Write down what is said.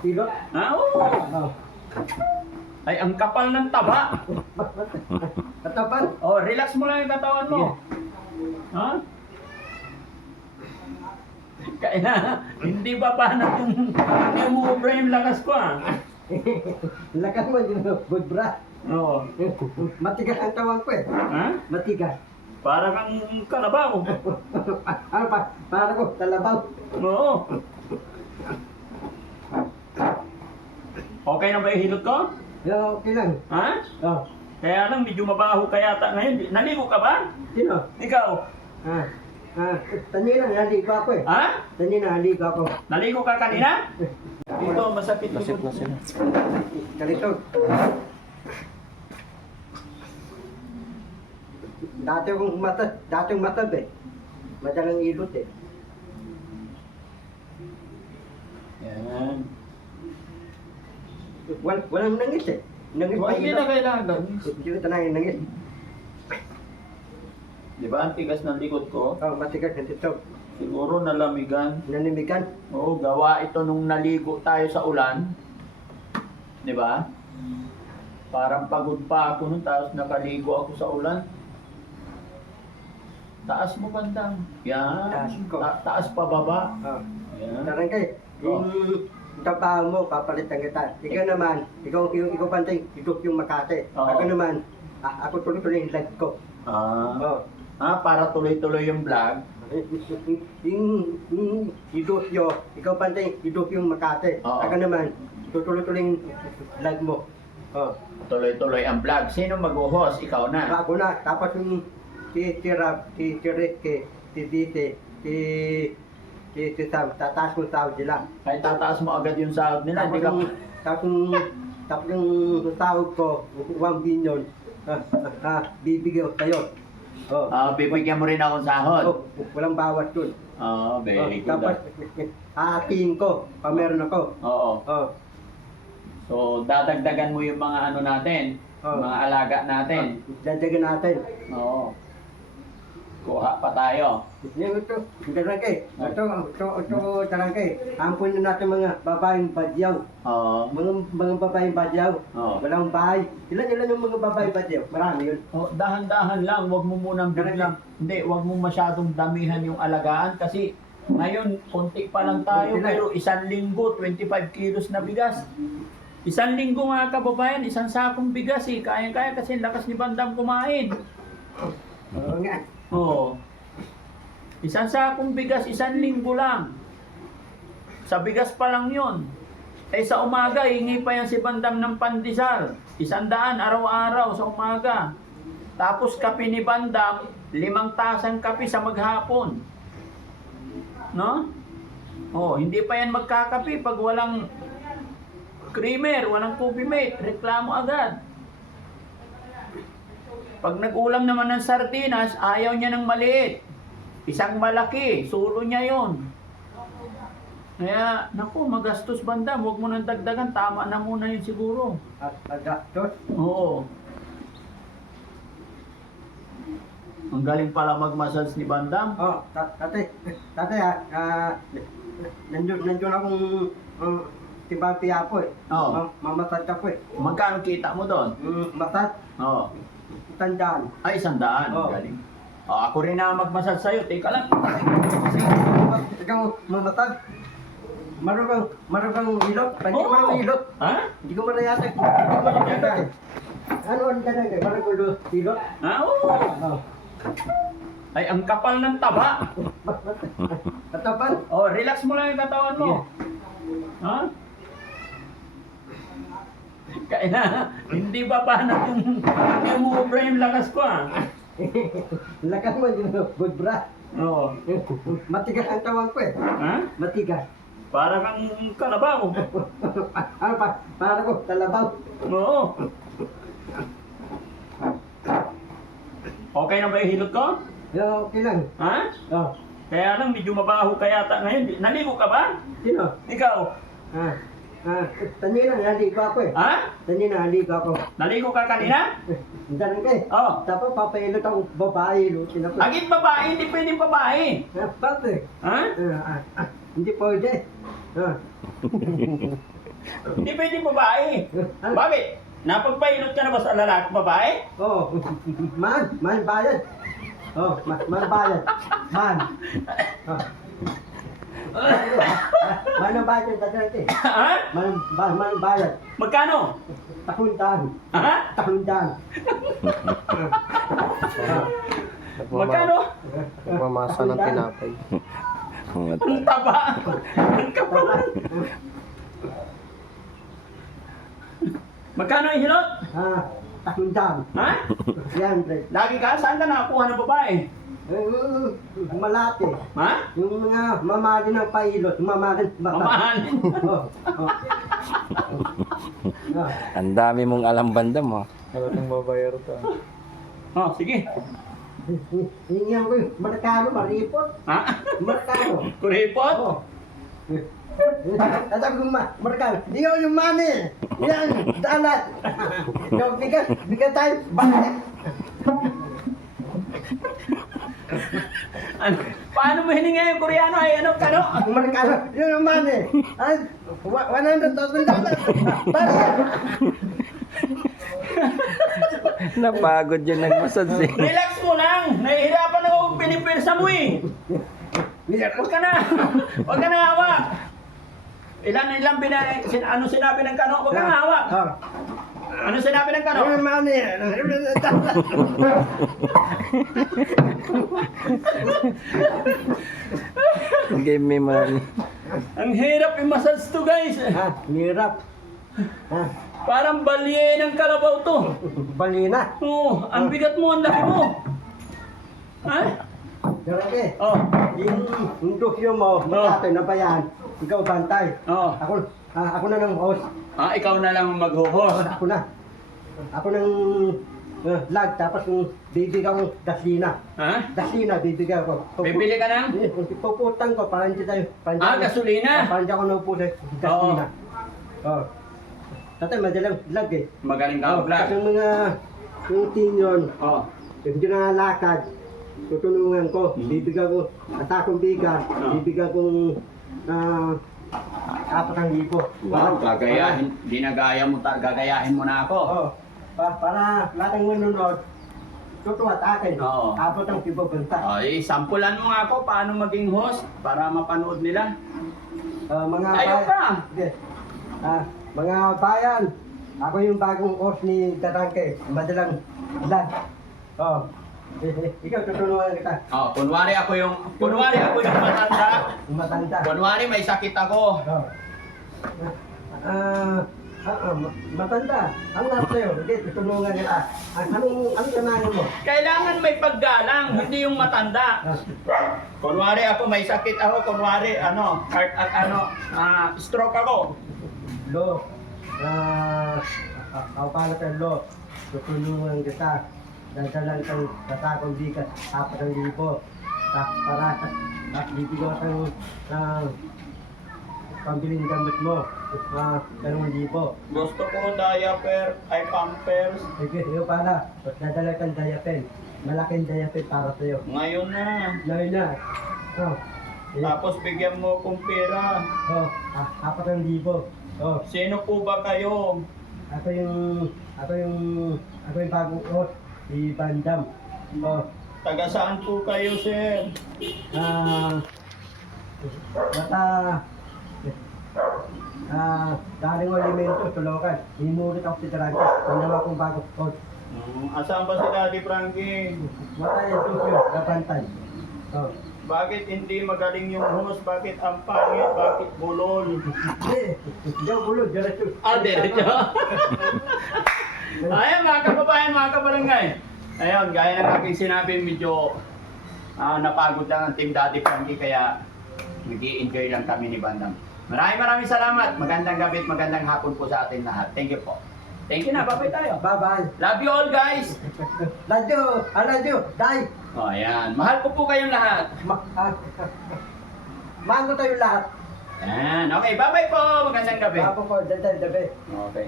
kilo. Ah, oo. Oh. Ay, ang kapal ng taba. Katapan. Oh, relax mo lang yung katawan mo. Ha? Kaya na, hindi ba paano hindi umuubra yung lakas ko ah. Lakas mo yun, good bra. Oo. Matigas ang tawag ko eh. Ha? Matigas. Para kang kalabaw. Ano pa? Para ko, talabaw. Oo. Okay na ba yung hilot ko? Okay lang. Ha? Oh. Kaya lang, medyo mabaho ka yata ngayon. Naligo ka ba? Sino? Ikaw? Tanina, naligo ako eh. Ha? Tanina, naligo ako. Naligo ka kanina? Dito, masakit yung... Kalito. Dati akong matad eh. Madalang ilot eh. Yan. Walang nangis eh. Nangis pa Hindi na ilot. kailangan. Hindi ko tanangin nangis. Di ba, ang tigas ng likod ko? Oh, matigas na dito. Siguro nalamigan. Nanimigan. Oo, gawa ito nung naligo tayo sa ulan. Di ba? Parang pagod pa ako nun, tapos nakaligo ako sa ulan. Taas mo bandang. Yan. Taas ko. Taas pa baba. Oh. Yan. Tarangkay. Oh. Yung trabaho mo, papalitan kita. Ikaw naman, ikaw pantay, ikaw yung Makati. Oo. Ako naman, ako tuloy-tuloy yung live ko. Ah. Oh. Para tuloy-tuloy yung vlog. Yung idosyo, ikaw pantay, idosyo yung Makati. Oo. Ako naman, tuloy-tuloy yung live mo. Oh. Tuloy-tuloy ang vlog. Sino mag-host? Ikaw na. Ako na, tapos yung si Rap, si Ricky, si Dite, si Sam, tataas mo sahod nila. Kahit tataas mo agad yung sahod nila. Hindi ka... Tapos yung sahod ko, 1 billion, bibigyan ko sa'yo. Oh. Bibigyan mo rin akong sahod. Oh, walang bawat yun. Very good. Tapos, aatiin ko, pa meron ako. Oo. Oh. So, dadagdagan mo yung mga ano natin, Oo. mga alaga natin. Dadagyan natin. Oo. Kuha pa tayo. Ito, tarangkay. Ito, tarangkay. Ampun na natin mga babaeng badyaw. Oo. Mga babaeng badyaw. Oo. Walang bahay. Ilan yung mga babaeng badyaw? Marami yun. Oh, dahan-dahan lang, wag mo munang biglang, hindi, wag mo masyadong damihan yung alagaan kasi ngayon, konti pa lang tayo, pero 1 linggo, 25 kilos na bigas. 1 linggo mga kababayan, 1 sakong bigas eh. Kaya-kaya kasi ang lakas ni Bandam kumain. Oo nga. Oo. 1 sakong bigas, 1 linggo lang. Sa bigas pa lang yon. Eh sa umaga, hingi pa yan si Bandam ng pandesal. 100 araw-araw sa umaga. Tapos kape ni Bandam, 5 tasang kape sa maghapon. No? Oh, hindi pa yan magkakape pag walang creamer, walang coffee mate, reklamo agad. Pag nag-ulam naman ng sardinas, ayaw niya ng maliit. Isang malaki, sulo niya yon. Kaya, naku, magastos Bandam, huwag mo nang dagdagan, tama na muna yun siguro. At pagkakot. Oo. Ang galing pala mag-massage ni Bandam. Oh, tate nandiyon akong tibapiya po eh. Oo. Mamasad ako eh. Magkano kita mo doon? Masad, Oo. tandaan. Ay, 100. Oo. Galing. Ako rin na mag-massage sa'yo. Teka lang. Ikaw, mamasad. Marunong ilot. Hindi ko Oo. marunong ilot. Ha? Hindi ko marayatag. Hindi ko marayatag. Ano ang tanong eh? Marunong ilot. Oo. Oh. Ay, ang kapal ng taba. Katapan. Oh, relax mo lang yung katawan mo. Ha? Kaya na, hindi ba paano hindi umuubra yung lakas ko ah. Lakas mo yun, good bra. Oo. Matigas ang tawag ko eh. Ha? Matigas. Para kang kalabaw. Ano pa? Para ko, talabaw. Oo. Okay na ba yung hilot ko? Okay lang. Ha? Oh. Kaya lang, medyo mabaho ka yata ngayon. Naligo ka ba? Sino? Ikaw? Tanina, naligo ako eh. Ha? Tanina, naligo ako. Naligo ka kanina? Ganun ka eh. Oo. Tapos papayilot ang babae, lutin ako. Agit babae, hindi pwedeng babae. Bakit? Ha? Hindi pwede. Ah. Hindi pwede babae. Bakit? Napagpailot ka na ba sa lalaki babae? Oh, man bayad. Oh, man bayad. Man. Oh. Man ang bayad yung dadalite. Ha? Man bayad. Magkano? Takuntan. Ha? Takuntan. Magkano? Nagmamasa ng tinapay. Ang taba. Ang kapal. Magkano yung hilot? Ah, takuntan. Ha? Siyempre. Lagi ka? Saan ka nakakuha ng babae? Malate. Ha? Yung mga mamali ng pailot, mamali bata. Mamahalin. Oh, oh. Ah. Ang dami mong alam bandam mo. Talagang babayar ka. Oh, sige. Hingyan ko yung Marcano, maripot. Ha? Marcano. Kuripot? Oh. At ako Marcano, di yun yung money. Yan, dalat. Yung bigat tayo, bakit? Ano? Paano mo hininga yung Koreano? Ay, ano? Kano? Marcano, yun yung money. Ay, 100,000 dollars. Bakit? Napagod yung nagmassage eh. Relax mo lang. Nahihirapan ako pinipirsa mo eh. Huwag ka na. Huwag ka na hawak. Ano sinabi ng kano? Huwag ka na hawak. Oh. Ano sinabi ng kano? Yung money. Give me money. Ang hirap i-massage to guys. Ha, hirap. Ha, Parang balye ng kalabaw to. balina. Oo, ang bigat mo, ang laki mo. Ha? Direke. Oh, Yung dosyo mo, matatoy na ba yan? Ikaw bantay. oh. Ako na ng host. Ikaw na lang maghuhos. Ako na. Ako ng lag, tapos yung bibigyan ko gaslina. Ha? Gaslina, bibigyan ko. Bibili ka ng? Puputang ko, parang hindi tayo. Gasolina. Parang hindi ako naupo sa gaslina. Oo. Tatay, madalang lag eh. Magaling ka Oh, vlog. kasi yung team yun, Oh. hindi na lakad. Tutulungan ko, bibigyan ko, at akong bigas, bibigyan kong 4,000. Wow, gagayahin. Gagayahin mo na ako. Oo. Para lahat ng manunod, tutuwa at akin. Oo. Abot ang pibabanta. Ay, sampulan mo nga ako paano maging host para mapanood nila. Mga Ayaw ka. Sige. Mga bayan, ako yung bagong host ni Darangke, madalang lag. Oh. Ikaw, tutulungan kita. Oh, kunwari ako yung matanda. Matanda. Kunwari may sakit ako. Oh. Matanda. Ang lahat sa'yo, hindi, tutulungan kita. Anong kanayan mo? Kailangan may paggalang, hindi yung matanda. Kunwari ako may sakit ako, kunwari heart stroke ako. Lo, ako pala tayo, Lo, tutulungan kita. Dadalan kang katakong bigat, 4,000. Para bibigyan ko ng pambiling gamit mo, 2,000. Gusto ko pampers. Sige, iyo pala, dadala kang diapen. Malaking diapen para sa'yo. Ngayon na. Ngayon na. Oh. Tapos bigyan mo kong pera. Oh, 4,000. Oh, Sino po ba kayo? ako yung bagong host, si Bandam. Oh, Taga saan po kayo, sir? Daling alimento, tulokan. Hinulit ako si Drago. Panawa akong bagong host. Asan ba si Daddy Frankie? Matay ang susyo, napantay. Oh. Bakit hindi magaling yung host? Bakit ang pangit? Bakit bulol? Hindi ako bulod, diretso. Diretso. Ayan mga kababayan, mga kabarangay. Ayun, gaya ng aking sinabi, medyo napagod lang ang Team Daddy Frankie kaya nag-i-enjoy lang kami ni Bandam. Maraming salamat. Magandang gabi at magandang hapon po sa atin lahat. Thank you po. Thank you na. Bye-bye tayo. Bye-bye. Love you all guys. Radyo, dai. O ayan. Mahal ko po kayong lahat. Mango tayo lahat. Ayan. Okay, bye-bye po. Magandang gabi. Ako po, dandan dabi. Okay.